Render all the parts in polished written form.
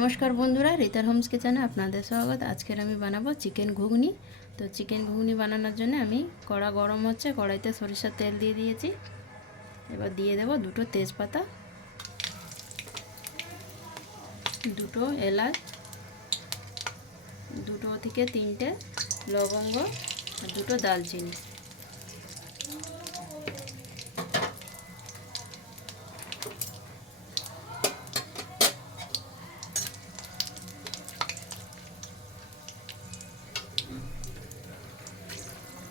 নমস্কার বন্ধুরা, রিতার হোমস কিচেনে আপনাদের স্বাগত। আজকের আমি বানাবো চিকেন ঘুগনি। তো চিকেন ঘুগনি বানানোর জন্য আমি কড়া গরম হচ্ছে, কড়াইতে সরিষার তেল দিয়ে দিয়েছি। এবার দিয়ে দেব দুটো তেজপাতা, দুটো এলাচ, দুটো থেকে তিনটে লবঙ্গ আর দুটো দালচিনি।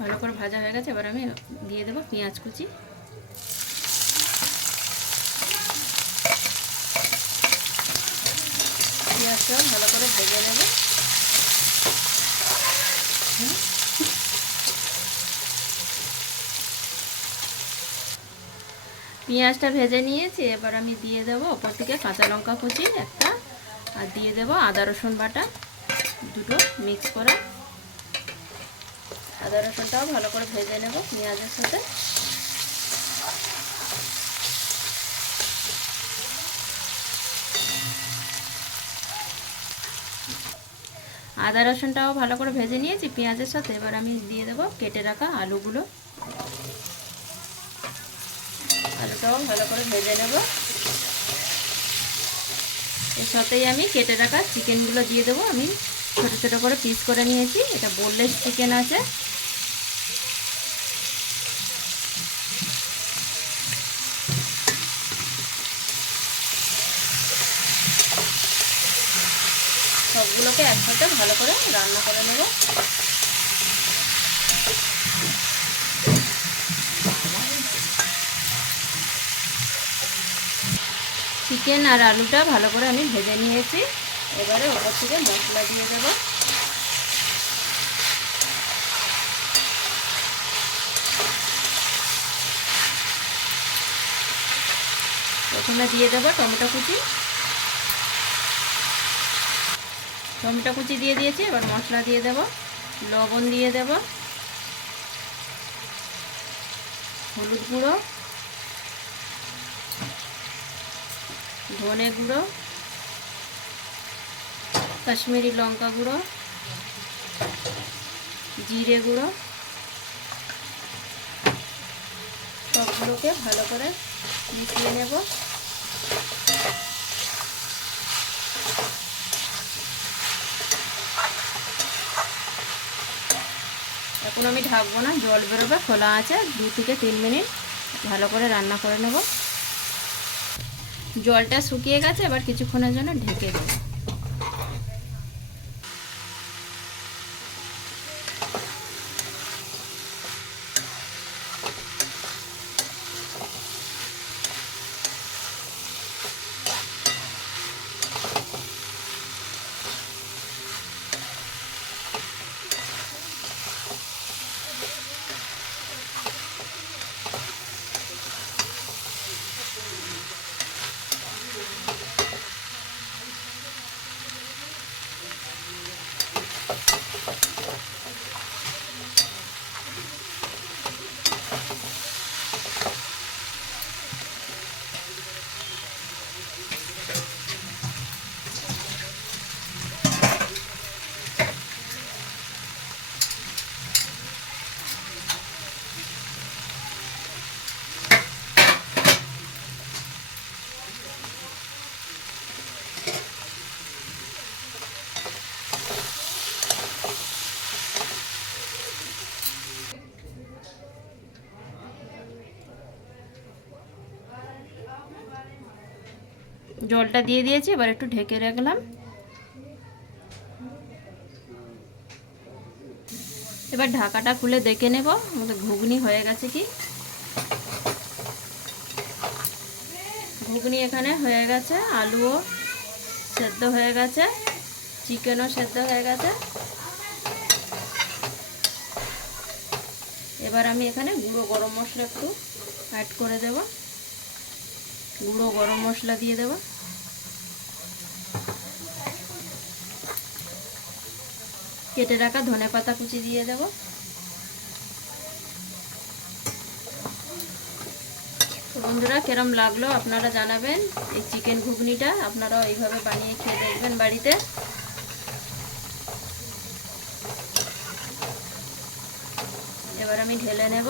ভালো করে ভাজা হয়ে গেছে। এবার আমি দিয়ে দেবো পেঁয়াজ কুচি। পেঁয়াজটাও ভালো করে ভেজে নেব। পেঁয়াজটা ভেজে নিয়েছি। এবার আমি দিয়ে দেবো ওপর থেকে কাঁচা লঙ্কা কুচি একটা, আর দিয়ে দেবো আদা রসুন বাটা দুটো মিক্স করা। আদা রসুনটাও ভালো করে ভেজে নেব পেঁয়াজের সাথে। আদা রসুনটাও ভালো করে ভেজে নিয়েছি পেঁয়াজের সাথে। এবার আমি দিয়ে দেবো কেটে রাখা আলুগুলো। আলুটাও ভালো করে ভেজে নেব। এর সাথেই আমি কেটে রাখা চিকেনগুলো দিয়ে দেবো। আমি ছোটো ছোটো করে পিস করে নিয়েছি। এটা বোনলেস চিকেন আছে। সবগুলোকে একসাথে ভালো করে রান্না করে নেব। চিকেন আর আলুটা ভালো করে আমি ভেজে নিয়েছি। এবারে ওপর থেকে মশলা দিয়ে দেব। প্রথমে দিয়ে দেব টমেটো কুচি। টমেটো কুচি দিয়ে দিয়েছি। এবার মশলা দিয়ে দেব। লবণ দিয়ে দেব, হলুদ গুঁড়ো, ধনে গুঁড়ো, কাশ্মীরি লঙ্কা গুঁড়ো, জিরে গুঁড়ো, সবগুলোকে ভালো করে মিশিয়ে নেব। এখন আমি ঢাকবো না, জল বেরোবে, খোলা আছে। 2 থেকে 3 মিনিট ভালো করে রান্না করে নেব। জলটা শুকিয়ে গেছে। এবার কিছুক্ষণের জন্য ঢেকে দেব। জলটা দিয়ে দিয়েছি। এবার একটু ঢেকে রাখলাম। এবার ঢাকাটা খুলে দেখে নেব আমাদের ঘুগনি হয়ে গেছে কি। ঘুগনি এখানে হয়ে গেছে, আলুও সেদ্ধ হয়ে গেছে, চিকেনও সেদ্ধ হয়ে গেছে। এবার আমি এখানে গুঁড়ো গরম মশলা একটু অ্যাড করে দেব। গুঁড়ো গরম মশলা দিয়ে দেব। কেটে রাখা ধনেপাতা কুচি দিয়ে দেব। ফোড়ন বন্ধুরা কেরম লাগলো আপনারা জানাবেন। এই চিকেন ঘুগনিটা আপনারাও এইভাবে বানিয়ে খেয়ে দেখবেন বাড়িতে। এবার আমি ঢেলে নেব।